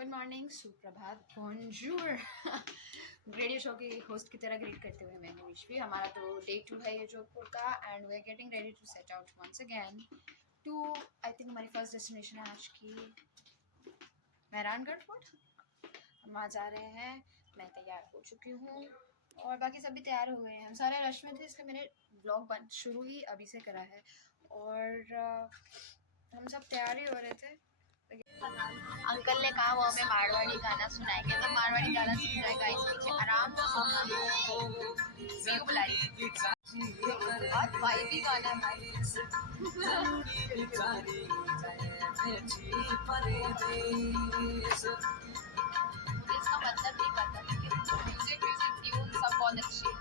Good morning, सुप्रभात, बोंजूर। Radio show के host की तरह ग्रीट करते हुए मैं विश्वी। हमारा तो डे 2 है ये जोधपुर का and we are getting ready to set out once again to I think हमारी फर्स्ट डेस्टिनेशन है आज की मेहरानगढ़ फोर्ट। हम वहाँ जा रहे हैं। मैं तैयार हो चुकी हूँ और बाकी सभी तैयार हो गए हैं। हम सारे रश में थे इसलिए मैंने ब्लॉग बंद शुरू ही अभी से करा है और हम सब तैयार ही हो रहे थे। अंकल ने कहा वो हमें मारवाड़ी गाना सुनाएंगे, तो मारवाड़ी गाना सुन रहा है गाइस पीछे आराम से सुनना। व्यू बुला रही है, बहुत वाइबी गाना है भाई। मुझे इसका मतलब नहीं पता लेकिन म्यूजिक ट्यून सब बहुत अच्छी है।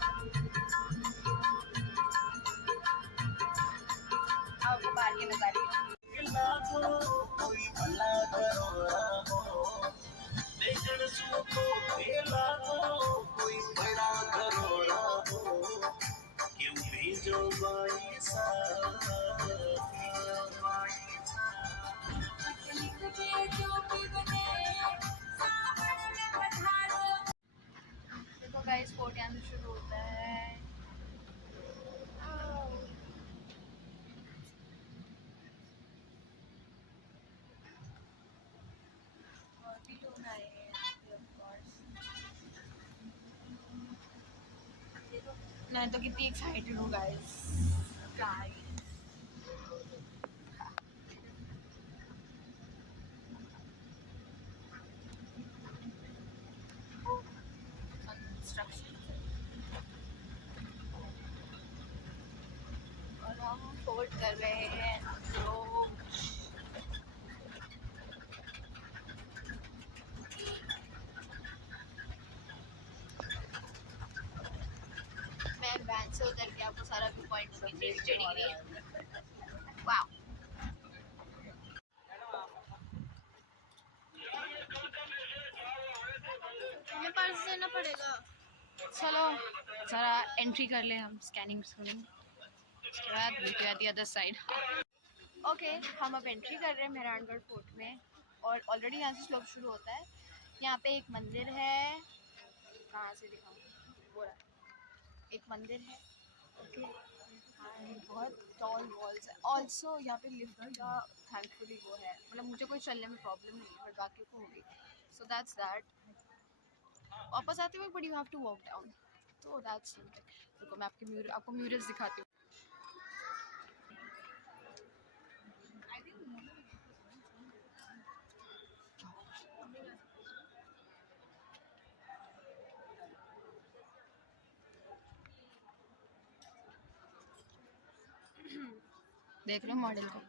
आपको बाहर के नजारे देखो गाइस, फोर्ट यहाँ से शुरू होता है। और भी लोग आए हैं ऑफ कोर्स। मैं तो कितनी एक्साइटेड हूँ गाइस। और हम फोर्ट कर रहे हैं तो मैं वैन से उतर के आपको सारा व्यू पॉइंट दूंगी 360 डिग्री। वाओ, हमें पर्स देना पड़ेगा। चलो जरा एंट्री कर ले हम, स्कैनिंग उसके बाद video the other side. Okay, हम अब एंट्री कर रहे हैं मेहरानगढ़ फोर्ट में और ऑलरेडी यहाँ से स्लोप शुरू होता है। यहाँ पे एक मंदिर है, कहाँ से दिखाऊँ, वो एक मंदिर है। ओके, बहुत टॉल वॉल्स है। ऑल्सो यहाँ पे लिफ्ट का थैंकफुली वो है, मतलब मुझे कोई चलने में प्रॉब्लम नहीं है बट बाकी को होगी। So that's that. वापस आते हुए but you have to walk down, तो दैट्स समथिंग। रुको मैं आपको म्यूरल्स दिखाती हूँ। देख रहे हो मॉडल को।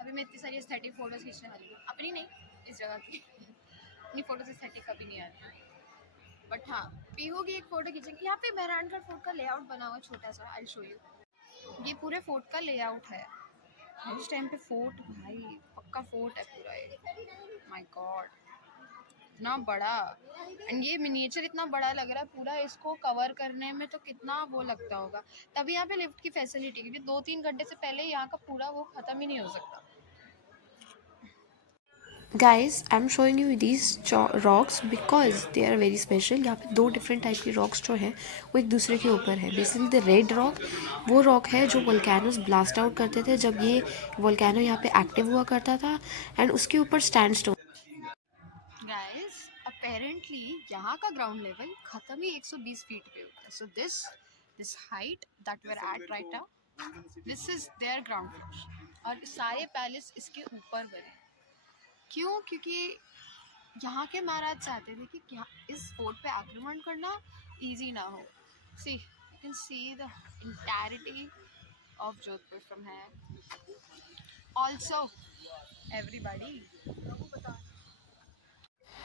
अभी मैं इतनी सारी एस्थेटिक फोटोज खींचने वाली हूँ, अपनी नहीं, इस जगह की। अपनी फोटोज एस्थेटिक कभी नहीं आती बट हाँ पीहू की एक फ़ोटो खींचेंगे। यहाँ पे मेहरानगढ़ फोर्ट का लेआउट बना हुआ छोटा सा, आई शो यू। ये पूरे फोर्ट का लेआउट है। इस टाइम पे फोर्ट भाई पक्का फोर्ट है पूरा ये। माय गॉड, इतना बड़ा, एंड ये मिनिएचर इतना बड़ा लग रहा है। पूरा इसको कवर करने में तो कितना वो लगता होगा। तभी यहाँ पे लिफ्ट की फैसिलिटी, क्योंकि 2-3 घंटे से पहले यहाँ का पूरा वो ख़त्म ही नहीं हो सकता। Guys, I'm showing you these rocks because they are very special. यहाँ पे 2 डिफरेंट टाइप की रॉक्स जो है वो एक दूसरे के ऊपर है। बेसिकली द रेड रॉक वो रॉक है जो वोल्केनोस ब्लास्ट आउट करते थे जब ये वोल्केनो यहाँ पे एक्टिव हुआ करता था, एंड उसके ऊपर स्टैंडस्टोन। गाइस अपेरेंटली यहाँ का ग्राउंड लेवल खत्म ही 120 फीट पे होता है। So this height that we are at right now, this is there ground floor और सारे पैलेस इसके ऊपर बने। क्यों? क्योंकि यहाँ के महाराज चाहते थे कि इस फोर्ट पे आक्रमण करना इजी ना हो। See you can see the entirety of Jodhpur from here. Also everybody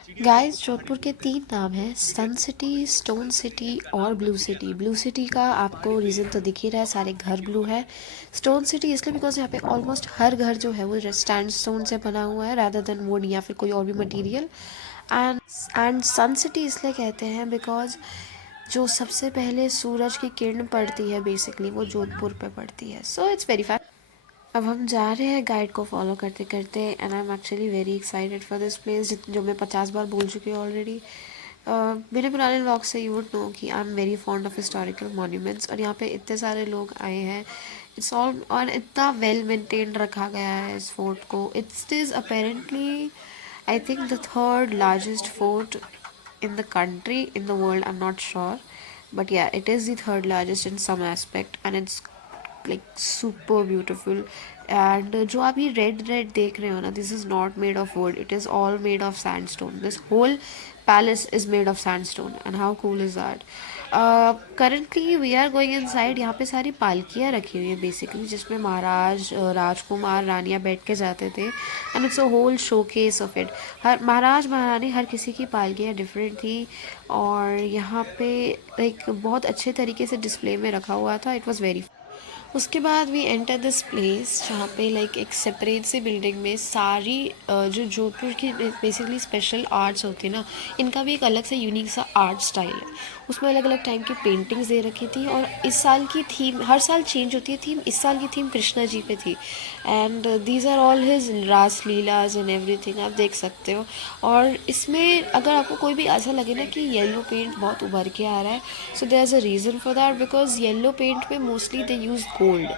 guys Jodhpur के 3 नाम हैं, सन सिटी, स्टोन सिटी और ब्लू सिटी। ब्लू सिटी का आपको रीज़न तो दिख ही रहा है, सारे घर ब्लू है। स्टोन सिटी इसलिए बिकॉज यहाँ पे ऑलमोस्ट हर घर जो है वो स्टैंड स्टोन से बना हुआ है रादर देन वुड या फिर कोई और भी मटेरियल। एंड सन सिटी इसलिए कहते हैं बिकॉज जो सबसे पहले सूरज की किरण पड़ती है बेसिकली वो जोधपुर पे पड़ती है। So it's very fact. अब हम जा रहे हैं गाइड को फॉलो करते करते and I am actually very excited for this place, जो मैं 50 बार बोल चुकी हूँ ऑलरेडी। मेरे पुराने व्लॉग से यू वुड नो कि I am very fond of historical monuments, और यहाँ पे इतने सारे लोग आए हैं। इट्स ऑल और इतना वेल मेंटेन्ड रखा गया है इस फोर्ट को। It's is apparently I think the third largest fort in the country, in the world, I'm not sure, but yeah, it is the third largest in some aspect and it's like super beautiful. And जो आप ये red देख रहे हो ना, this is not made of wood, it is all made of sandstone. This whole palace is made of sandstone and how cool is that. Currently we are going inside. यहाँ पे सारी पालकियाँ रखी हुई है बेसिकली, जिसमें महाराज राजकुमार रानियाँ बैठ के जाते थे and it's a whole showcase of it. हर महाराज महारानी हर किसी की पालकियाँ डिफरेंट थी और यहाँ पे लाइक बहुत अच्छे तरीके से डिस्प्ले में रखा हुआ था। It was very. उसके बाद वी एंटर दिस प्लेस जहाँ पे लाइक एक सेपरेट सी बिल्डिंग में सारी जो जोधपुर की बेसिकली स्पेशल आर्ट्स होती है ना, इनका भी एक अलग से यूनिक सा आर्ट स्टाइल है। उसमें अलग अलग टाइम की पेंटिंग्स दे रखी थी और इस साल की थीम हर साल चेंज होती है थीम। इस साल की थीम कृष्णा जी पे थी and these are all his raas leelas and everything, आप देख सकते हो। और इसमें अगर आपको कोई भी ऐसा लगे ना कि येलो पेंट बहुत उभर के आ रहा है, so there is a reason for that because yellow paint में मोस्टली दे यूज़ गोल्ड।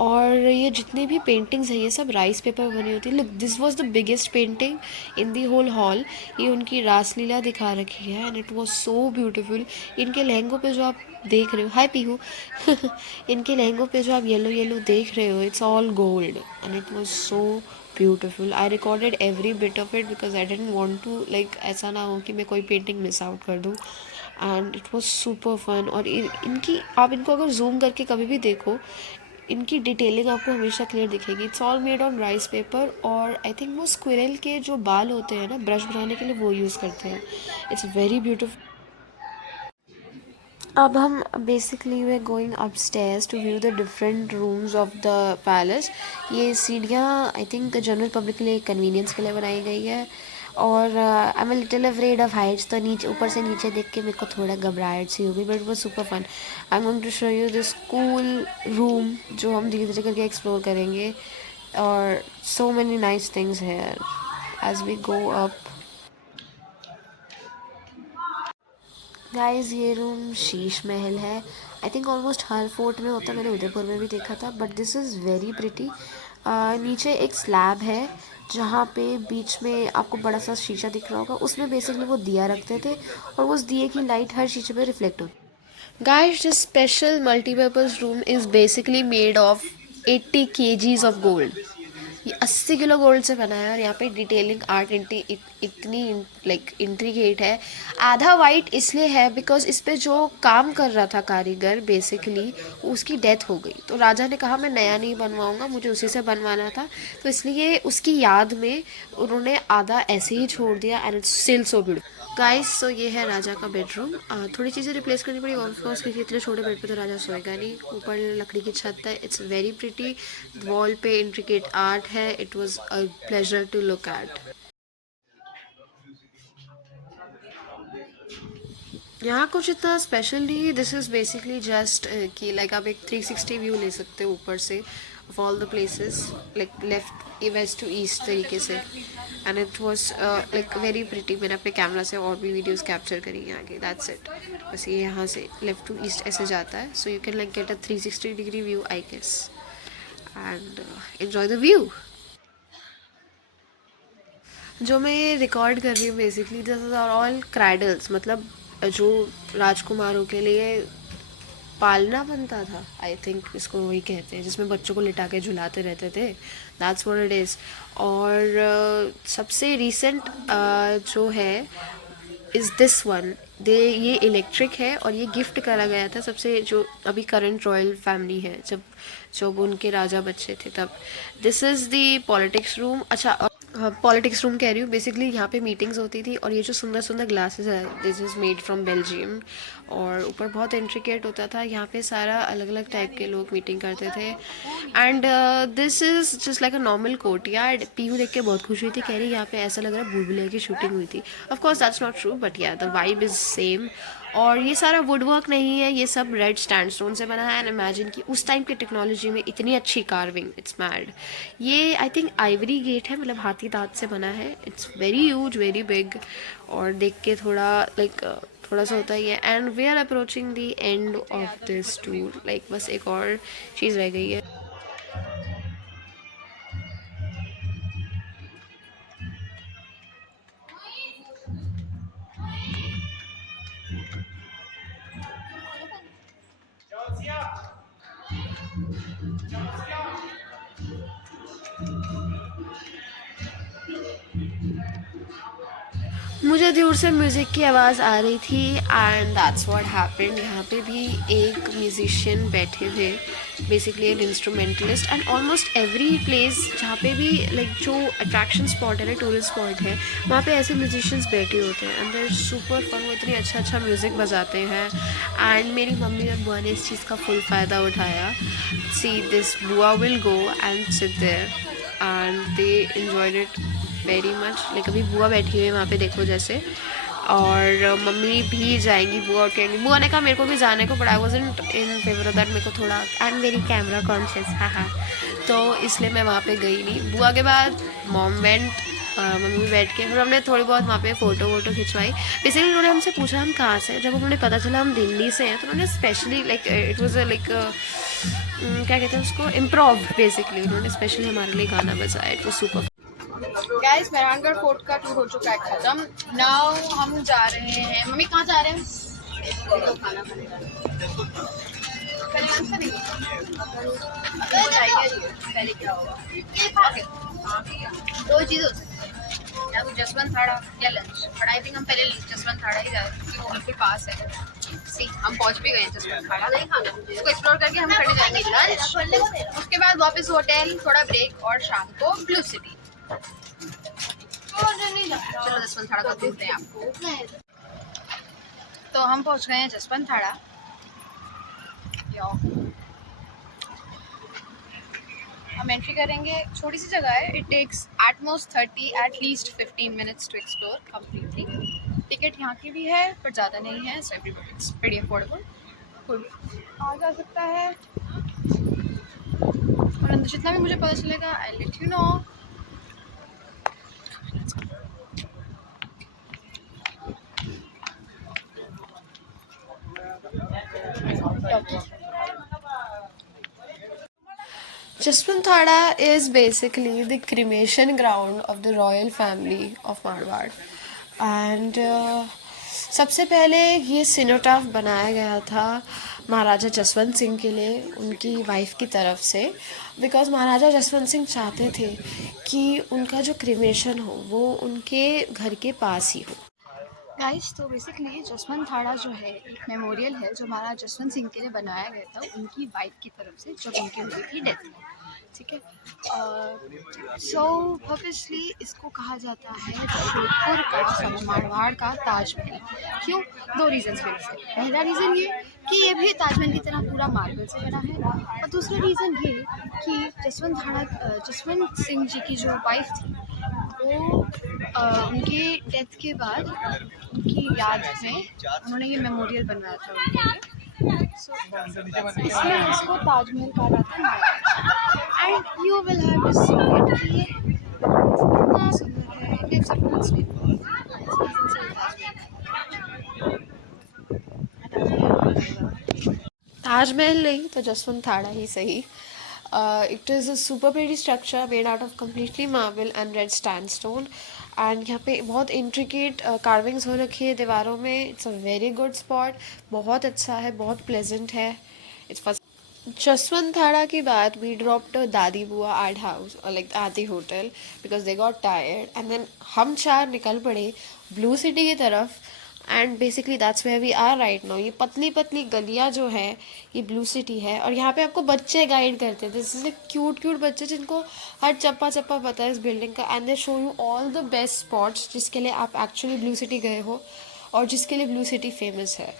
और ये जितनी भी पेंटिंग्स है ये सब राइस पेपर में बनी होती है। Look, this was the biggest painting in the whole hall. ये उनकी रासलीला दिखा रखी है and it was so beautiful. इनके लहंगों पे जो आप देख रहे हो, हाय पीहू इनके लहंगों पे जो आप येलो येलो देख रहे हो, it's all gold and it was so beautiful. I recorded every bit of it because I didn't want to like ऐसा ना हो कि मैं कोई पेंटिंग मिस आउट कर दूँ। And it was super fun. और इनकी आप इनको अगर जूम करके कभी भी देखो, इनकी डिटेलिंग आपको हमेशा क्लियर दिखेगी। It's all made on rice paper और आई थिंक वो स्क्विरल के जो बाल होते हैं ना ब्रश बनाने के लिए वो यूज़ करते हैं। It's very beautiful. अब हम basically we going upstairs to view the different rooms of the palace. ये सीढ़ियाँ आई थिंक जनरल पब्लिक के लिए कन्वीनियंस के लिए बनाई गई है और I am little afraid of Heights, तो नीचे ऊपर से नीचे देख के मेरे को थोड़ा घबराहट सी हो गई, बट वो super fun. I am going to show you this cool room जो हम धीरे धीरे करके एक्सप्लोर करेंगे और so many nice things here as we go up. Guys ये रूम शीश महल है। आई थिंक ऑलमोस्ट हर फोर्ट में होता है, मैंने उदयपुर में भी देखा था, but this is very pretty. नीचे एक स्लैब है जहाँ पे बीच में आपको बड़ा सा शीशा दिख रहा होगा, उसमें बेसिकली वो दिया रखते थे और उस दिए की लाइट हर शीशे पे रिफ्लेक्ट होती। Guys this special multipurpose room is basically made of 80 kgs of gold. ये 80 किलो गोल्ड से बना है और यहाँ पे डिटेलिंग आर्ट इतनी लाइक इंट्रीगेट है। आधा वाइट इसलिए है बिकॉज इस पे जो काम कर रहा था कारीगर बेसिकली उसकी डेथ हो गई, तो राजा ने कहा मैं नया नहीं बनवाऊंगा, मुझे उसी से बनवाना था, तो इसलिए उसकी याद में उन्होंने आधा ऐसे ही छोड़ दिया and it's still so beautiful. Guys so ये है राजा का बेडरूम। थोड़ी चीज़ें रिप्लेस करनी पड़ी ऑफकोर्स क्योंकि इतने छोटे बेड पे तो राजा सोएगा नहीं। ऊपर लकड़ी की छत है, इट्स वेरी प्रिटी। वॉल पे इंट्रिकेट आर्ट है। It was a pleasure to look at. यहाँ कुछ इतना स्पेशल नहीं, दिस इज़ बेसिकली जस्ट कि लाइक आप एक 360 व्यू ले सकते हो ऊपर से of all the places like left west to east तरीके से and it was like very pretty. मैंने अपने कैमरा से और भी वीडियोस कैप्चर करी हैं आगे, दैट्स इट। बस ये यहाँ से लेफ्ट टू ईस्ट ऐसे जाता है, so you can like get a 360 degree view I guess and enjoy the view. जो मैं ये रिकॉर्ड कर रही हूँ basically this are all cradles, मतलब जो राजकुमारों के लिए पालना बनता था, आई थिंक इसको वही कहते हैं, जिसमें बच्चों को लिटा के झुलाते रहते थे, दैट्स व्हाट इट इज़। और सबसे रिसेंट जो है इज़ दिस वन। ये इलेक्ट्रिक है और ये गिफ्ट करा गया था सबसे जो अभी करंट रॉयल फैमिली है, जब उनके राजा बच्चे थे तब। This is the politics room. अच्छा पॉलिटिक्स रूम कह रही हूँ, बेसिकली यहाँ पे मीटिंग्स होती थी। और ये जो सुंदर सुंदर ग्लासेस है, this is made from Belgium, और ऊपर बहुत इंट्रिकेट होता था। यहाँ पे सारा अलग अलग टाइप के लोग मीटिंग करते थे। And this is just like a normal court yard. Pihu देख के बहुत खुश हुई थी, कह रही यहाँ पे ऐसा लग रहा है भूल भुलैया की शूटिंग हुई थी। Of course that's not true, but या द वाइब इज़ सेम। और ये सारा वुड वर्क नहीं है, ये सब रेड स्टैंडस्टोन से बना है। एंड इमेजिन कि उस टाइम की टेक्नोलॉजी में इतनी अच्छी कार्विंग, इट्स मैड। ये आई थिंक आइवरी गेट है, मतलब हाथी दांत से बना है। It's very huge, very big, और देख के थोड़ा लाइक थोड़ा सा होता ही है। And we are approaching the end of this tour, like बस एक और चीज़ रह गई है। मुझे दूर से म्यूज़िक की आवाज़ आ रही थी, एंड दैट्स व्हाट हैपेंड। यहाँ पे भी एक म्यूजिशियन बैठे थे, बेसिकली एक instrumentalist. And almost every place जहाँ पे भी लाइक जो अट्रैक्शन स्पॉट है ना, टूरिस्ट स्पॉट है, वहाँ पे ऐसे म्यूजिशियंस बैठे होते हैं। एंड देयर सुपर फन, वो इतनी अच्छा अच्छा म्यूज़िक बजाते हैं। एंड मेरी मम्मी और बुआ ने इस चीज़ का फुल फ़ायदा उठाया। सी दिस बुआ will go and sit there, and they enjoyed it very much. Like अभी बुआ बैठी हुई है वहाँ पे, देखो जैसे। और मम्मी भी जाएंगी, बुआ उठेंगी। बुआ ने कहा मेरे को भी जाने को, but I wasn't in favour of that. मेरे को थोड़ा, I am very camera conscious, हाँ, तो इसलिए मैं वहाँ पे गई नहीं। बुआ के बाद मॉम वेंट, मम्मी बैठ के फिर हमने थोड़ी बहुत वहाँ पे फ़ोटो वोटो खिंचवाई। बेसिकली उन्होंने हमसे पूछा हम कहाँ से हैं। जब उन्होंने पता चला हम दिल्ली से हैं, तो उन्होंने specially like it was like क्या कहते हैं उसको, इम्प्रोव। बेसिकली उन्होंने स्पेशली हमारे लिए गाना बजाया। It was super. Guys, Mehrangarh fort का टूर हो चुका है खत्म। नाउ हम जा रहे हैं, मम्मी कहाँ जा रहे हैं? तो खाना खाने जा रहे हैं। पहले नाश्ता नहीं पहले क्या होगा? दो चीज़ हो सकती है, या तो जसवंत थाड़ा या लंच। बट आई थिंक हम पहले जसवंत थाड़ा ही जा रहे हैं, क्योंकि वो बिल्कुल पास है। सी हम पहुंच भी गए हैं जसवंत थाड़ा। नहीं खाना मुझे, इसको एक्सप्लोर करके हम करने जाएंगे लंच। उसके बाद वापस होटल, थोड़ा ब्रेक, और शाम को ब्लू सिटी। चलो जसवंत थाड़ा का घूमते हैं आपको। तो हम पहुंच गए हैं जसवंत थाड़ा। हम एंट्री करेंगे। छोटी सी जगह है, it takes at most 30 at least 15 minutes to explore completely. Ticket यहाँ की भी है, पर ज़्यादा नहीं है, so everybody it's pretty affordable. कोई आ जा सकता है, और अंदर जितना भी मुझे पता चलेगा I let you know. Jaswant Thada is basically the cremation ground of the royal family of Marwar. And सबसे पहले ये सिनोटाफ बनाया गया था महाराजा जसवंत सिंह के लिए, उनकी वाइफ की तरफ से। बिकॉज महाराजा जसवंत सिंह चाहते थे कि उनका जो क्रिमेशन हो वो उनके घर के पास ही हो। गाइस, तो बेसिकली जसवंत थाड़ा जो है एक मेमोरियल है जो महाराजा जसवंत सिंह के लिए बनाया गया था उनकी वाइफ की तरफ से, जब उनकी हुई थी डेथ। ठीक है, सो ऑब्वियसली इसको कहा जाता है जोधपुर का, सॉरी मारवाड़ का ताजमहल। क्यों? दो रीज़न्स मेरे से। पहला रीज़न ये कि ये भी ताजमहल की तरह पूरा मार्बल से बना है, और दूसरा रीज़न ये कि जसवंत सिंह जी की जो वाइफ थी, वो उनके डेथ के बाद उनकी याद में उन्होंने ये मेमोरियल बनवाया था उनके लिए। So, इसलिए इसको ताजमहल कहा जाता है। And you will have to see it कि ये कितना सुंदर है। Gives a full scape. Taj Mahal नहीं तो जसवंत थाड़ा ही सही। It is a super pretty structure made out of completely marble and red sandstone. And यहाँ पे बहुत इंट्रिकेट कार्विंग्स हो रखी है दीवारों में। It's a very good spot, बहुत अच्छा है, बहुत प्लेजेंट है। इट्स फर्स्ट जसवंत थाड़ा के बाद वी ड्रॉप्ड दादी बुआ आर्ट हाउस और लाइक आदि hotel because they got tired. And then हम चार निकल पड़े ब्लू सिटी की तरफ। And basically that's where we are right now. ये पतली पतली गलियाँ जो है ये ब्लू सिटी है, और यहाँ पे आपको बच्चे गाइड करते हैं. This is a cute cute बच्चे जिनको हर चप्पा चप्पा पता है इस बिल्डिंग का, and they show you all the best spots जिसके लिए आप एक्चुअली ब्लू सिटी गए हो और जिसके लिए ब्लू सिटी फेमस है.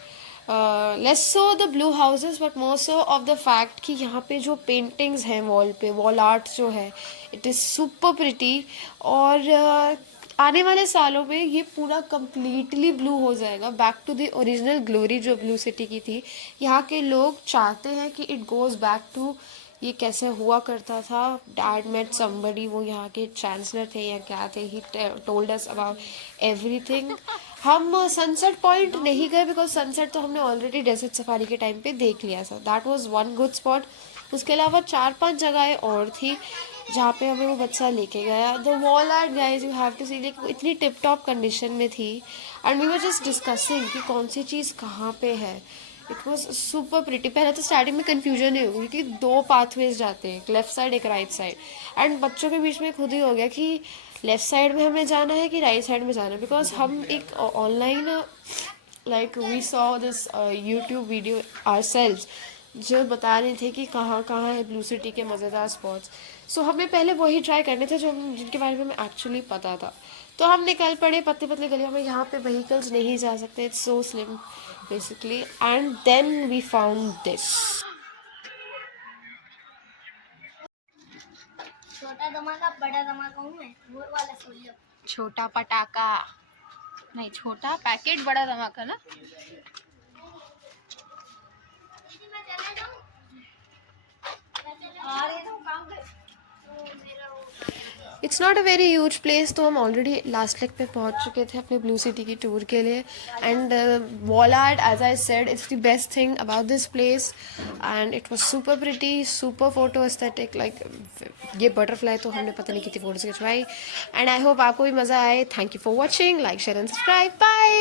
Less so the blue houses but more so of the fact कि यहाँ पे जो पेंटिंग्स हैं वॉल पे, वॉल आर्ट जो है, इट इज़ सुपर प्रिटी. और आने वाले सालों में ये पूरा कम्प्लीटली ब्लू हो जाएगा, back to the original glory जो ब्लू सिटी की थी. यहाँ के लोग चाहते हैं कि इट गोज़ बैक टू ये कैसे हुआ करता था. डैड मेट समबडी, वो यहाँ के चांसलर थे या क्या थे, he told us about everything. हम सनसेट पॉइंट नहीं गए बिकॉज सनसेट तो हमने ऑलरेडी डेजर्ट सफारी के टाइम पे देख लिया था. That was one good spot. उसके अलावा 4-5 जगहें और थी जहाँ पे हमें वो बच्चा लेके गया. The wall art guys, you have to see, like इतनी टिप टॉप कंडीशन में थी. And we were just discussing कि कौन सी चीज़ कहाँ पे है. It was super pretty. पहले तो स्टार्टिंग में कन्फ्यूजन ही हो गई क्योंकि 2 पाथवेज जाते हैं, एक लेफ्ट साइड एक राइट साइड. एंड बच्चों के बीच में खुद ही हो गया कि लेफ्ट साइड में हमें जाना है कि राइट साइड में जाना है. बिकॉज हम एक online like we saw this YouTube video ourselves जो बता रहे थे कि कहाँ कहाँ है ब्लू सिटी के मज़ेदार स्पॉट्स. सो हमें पहले वही ट्राई करने थे जो हम जिनके बारे में हमें एक्चुअली पता था. तो हम निकल पड़े पतली पतली गलियों में. यहाँ पे व्हीकल्स नहीं जा सकते, it's so slim basically. And then we found this. छोटा धमाका बड़ा धमाका हूँ मैं, वो वाला सुन लो. छोटा पटाखा नहीं, छोटा पैकेट बड़ा धमाका ना. It's not a very huge place. तो हम ऑलरेडी लास्ट लेग पे पहुंच चुके थे अपने ब्लू सिटी की टूर के लिए. And wall art, as I said, it's the best thing about this place. And it was super pretty, super photo aesthetic. Like ये बटरफ्लाई तो हमने पता नहीं कितनी फोटोज खिंचवाई. एंड आई होप आपको भी मज़ा आए. Thank you for watching. Like share and subscribe. Bye.